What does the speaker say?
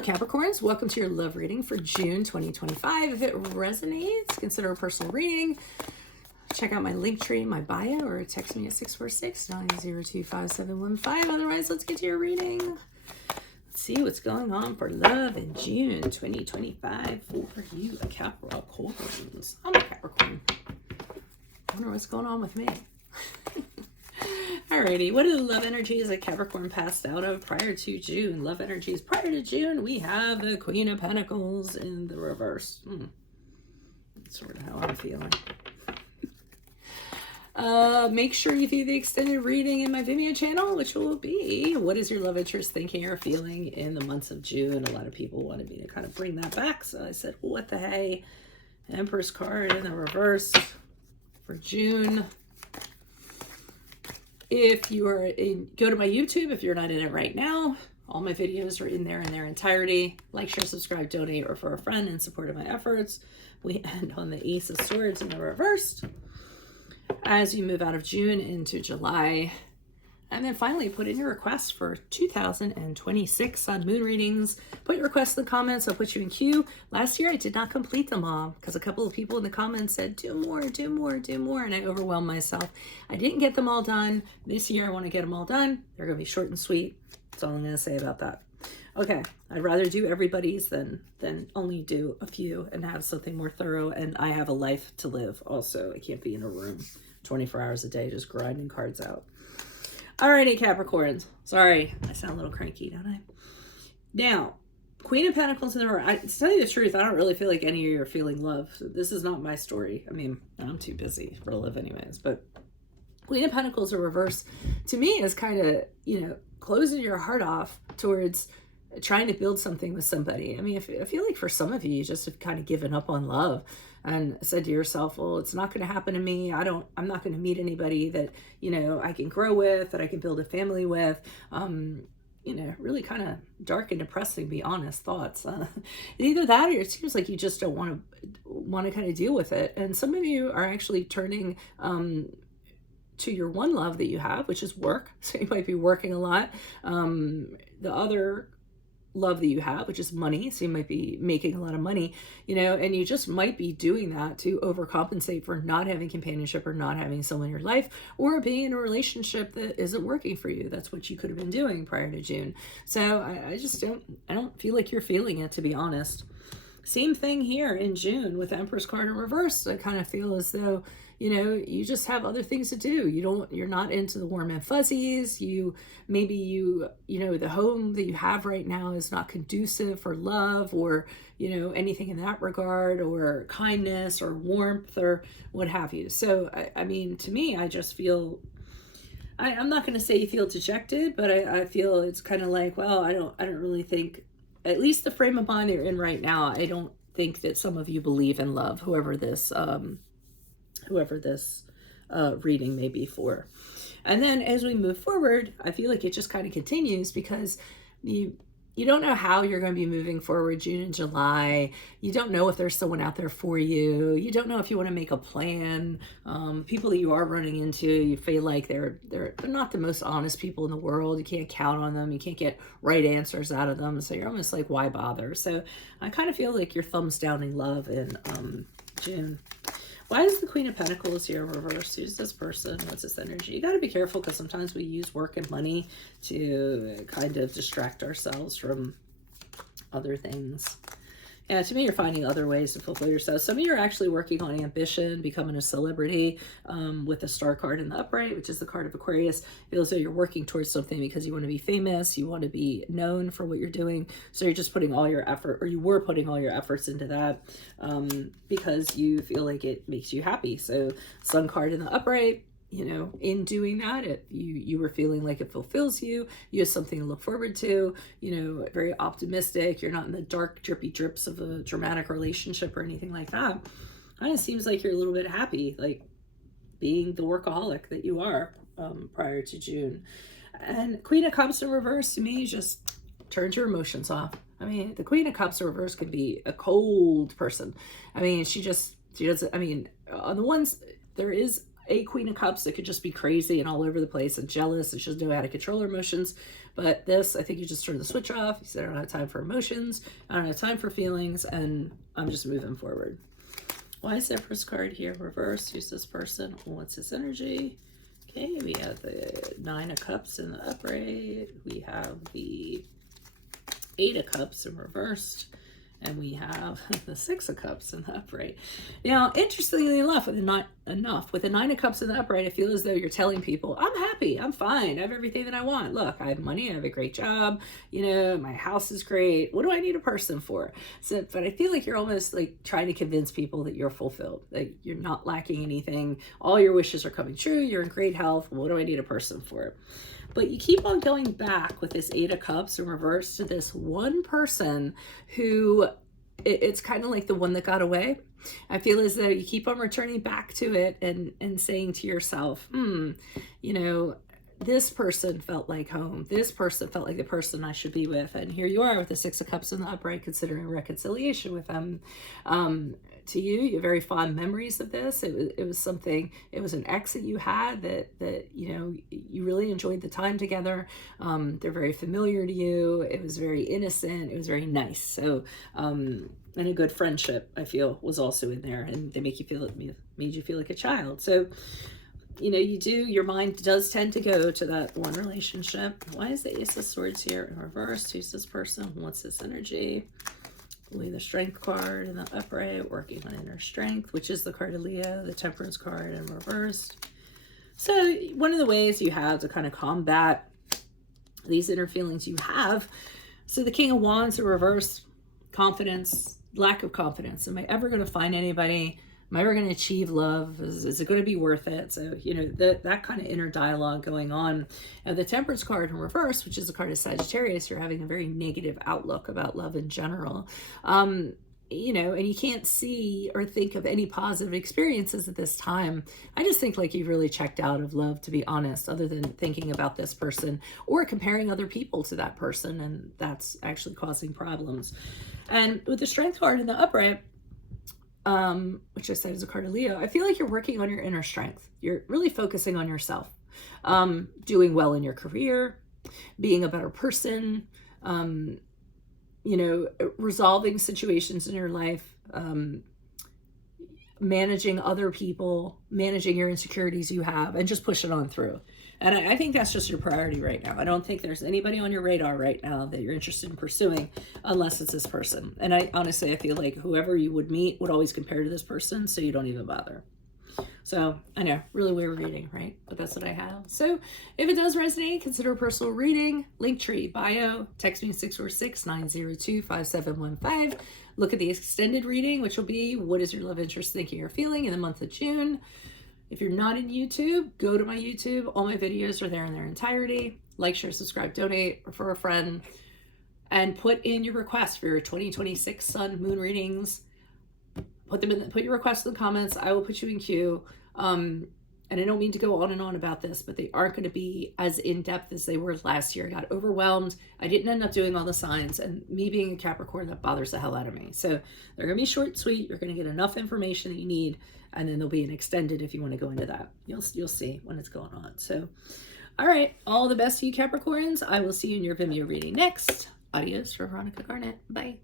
Hello Capricorns, welcome to your love reading for June 2025. If it resonates, consider a personal reading. Check out my link tree in my bio or text me at 646-902-5715. Otherwise, let's get to your reading. Let's see what's going on for love in June 2025 for you, Capricorns. I'm a Capricorn. I wonder what's going on with me. Alrighty, what are the love energies that Capricorn passed out of prior to June? Love energies prior to June, we have the Queen of Pentacles in the reverse. That's sort of how I'm feeling. Make sure you view the extended reading in my Vimeo channel, which will be, what is your love interest thinking or feeling in the months of June? A lot of people wanted me to kind of bring that back, so I said, what the hey? Empress card in the reverse for June. If you are go to my YouTube, if you're not in it right now, all my videos are in there in their entirety. Like, share, subscribe, donate, or refer a friend in support of my efforts. We end on the Ace of Swords in the reverse as you move out of June into July. And then finally, put in your requests for 2026 Sun Moon readings. Put your requests in the comments. I'll put you in queue. Last year, I did not complete them all because a couple of people in the comments said, do more, do more, do more. And I overwhelmed myself. I didn't get them all done. This year, I want to get them all done. They're going to be short and sweet. That's all I'm going to say about that. Okay, I'd rather do everybody's than only do a few and have something more thorough. And I have a life to live also. I can't be in a room 24 hours a day just grinding cards out. Alrighty, Capricorns. Sorry, I sound a little cranky, don't I? Now, Queen of Pentacles in the reverse. To tell you the truth, I don't really feel like any of you are feeling love. This is not my story. I mean, I'm too busy for live anyways. But Queen of Pentacles in reverse, to me, is kind of, closing your heart off towards trying to build something with somebody. I mean, I feel like for some of you, you just have kind of given up on love and said to yourself, well, it's not going to happen to me. I'm not going to meet anybody that, I can grow with, that I can build a family with. Really kind of dark and depressing, to be honest, thoughts. Either that or it seems like you just don't want to kind of deal with it. And some of you are actually turning to your one love that you have, which is work. So you might be working a lot. The other love that you have, which is money, so you might be making a lot of money, and you just might be doing that to overcompensate for not having companionship or not having someone in your life, or being in a relationship that isn't working for you. That's what you could have been doing prior to June. So I don't feel like you're feeling it, to be honest. Same thing here in June with Empress card in reverse. I kind of feel as though you just have other things to do. You're not into the warm and fuzzies. The home that you have right now is not conducive for love or, anything in that regard, or kindness or warmth or what have you. So, I mean, to me, I just feel, I'm not going to say you feel dejected, but I feel it's kind of like, well, I don't really think, at least the frame of mind you're in right now, I don't think that some of you believe in love, whoever this reading may be for. And then as we move forward, I feel like it just kind of continues because you don't know how you're going to be moving forward June and July. You don't know if there's someone out there for you. You don't know if you want to make a plan. People that you are running into, you feel like they're not the most honest people in the world. You can't count on them. You can't get right answers out of them. So you're almost like, why bother? So I kind of feel like you're thumbs down in love in June. Why is the Queen of Pentacles here reversed? Who's this person? What's this energy? You got to be careful because sometimes we use work and money to kind of distract ourselves from other things. Yeah, to me, you're finding other ways to fulfill yourself. Some of you are actually working on ambition, becoming a celebrity with the Star card in the upright, which is the card of Aquarius. It feels as though you're working towards something because you want to be famous. You want to be known for what you're doing. So you're just putting all your effort, or you were putting all your efforts into that because you feel like it makes you happy. So Sun card in the upright. In doing that, you were feeling like it fulfills you. You have something to look forward to, very optimistic. You're not in the dark, drippy drips of a dramatic relationship or anything like that. Kind of seems like you're a little bit happy, like being the workaholic that you are prior to June. And Queen of Cups in reverse, to me, just turns your emotions off. I mean, the Queen of Cups in reverse could be a cold person. I mean, she doesn't, I mean, on the ones, there is a Queen of Cups that could just be crazy and all over the place and jealous and she doesn't know how to control her emotions. But this, I think you just turn the switch off. You said, I don't have time for emotions. I don't have time for feelings. And I'm just moving forward. Why is the Empress card here? Reverse. Who's this person? What's his energy? Okay, we have the 9 of Cups in the upright. We have the 8 of Cups in reversed. And we have the 6 of Cups in the upright. Now, interestingly enough, with the 9 of Cups in the upright, I feel as though you're telling people, I'm happy, I'm fine, I have everything that I want. Look, I have money, I have a great job, you know, my house is great. What do I need a person for? So, but I feel like you're almost like trying to convince people that you're fulfilled, that you're not lacking anything. All your wishes are coming true. You're in great health. What do I need a person for? But you keep on going back with this 8 of Cups in reverse to this one person who, it's kind of like the one that got away. I feel as though you keep on returning back to it and saying to yourself, you know, this person felt like home. This person felt like the person I should be with. And here you are with the 6 of Cups in the upright, considering reconciliation with them. To you have very fond memories of this. It was something, it was an ex that you had that you know, you really enjoyed the time together. They're very familiar to you. It was very innocent. It was very nice. So, and a good friendship, I feel, was also in there, and they make you feel, made you feel like a child. So, you know, your mind does tend to go to that one relationship. Why is the Ace of Swords here in reverse? Who's this person? What's this energy? The Strength card in the upright, working on inner strength, which is the card of Leo, the Temperance card in reversed. So one of the ways you have to kind of combat these inner feelings you have. So the King of Wands in reverse, confidence, lack of confidence. Am I ever going to find anybody? Am I ever going to achieve love? Is it going to be worth it? So, you know, that kind of inner dialogue going on. And the Temperance card in reverse, which is a card of Sagittarius, you're having a very negative outlook about love in general. You know, and you can't see or think of any positive experiences at this time. I just think like you've really checked out of love, to be honest, other than thinking about this person or comparing other people to that person. And that's actually causing problems. And with the Strength card in the upright, which I said is a card of Leo, I feel like you're working on your inner strength. You're really focusing on yourself, doing well in your career, being a better person, you know, resolving situations in your life, managing other people, managing your insecurities you have, and just push it on through. And I think that's just your priority right now. I don't think there's anybody on your radar right now that you're interested in pursuing unless it's this person. And I honestly feel like whoever you would meet would always compare to this person, so you don't even bother. So I know, really weird reading, right? But that's what I have. So if it does resonate, consider a personal reading. Linktree, bio, text me 646-902-5715. Look at the extended reading, which will be what is your love interest thinking or feeling in the month of June. If you're not in YouTube, go to my YouTube. All my videos are there in their entirety. Like, share, subscribe, donate, refer a friend, and put in your request for your 2026 Sun Moon readings. Put your requests in the comments. I will put you in queue. And I don't mean to go on and on about this, but they aren't going to be as in-depth as they were last year. I got overwhelmed. I didn't end up doing all the signs, and me being a Capricorn, that bothers the hell out of me. So they're going to be short, sweet. You're going to get enough information that you need, and then there'll be an extended if you want to go into that. You'll see when it's going on. So, all right, all the best to you Capricorns. I will see you in your Vimeo reading next. Adios for Veronica Garnett. Bye.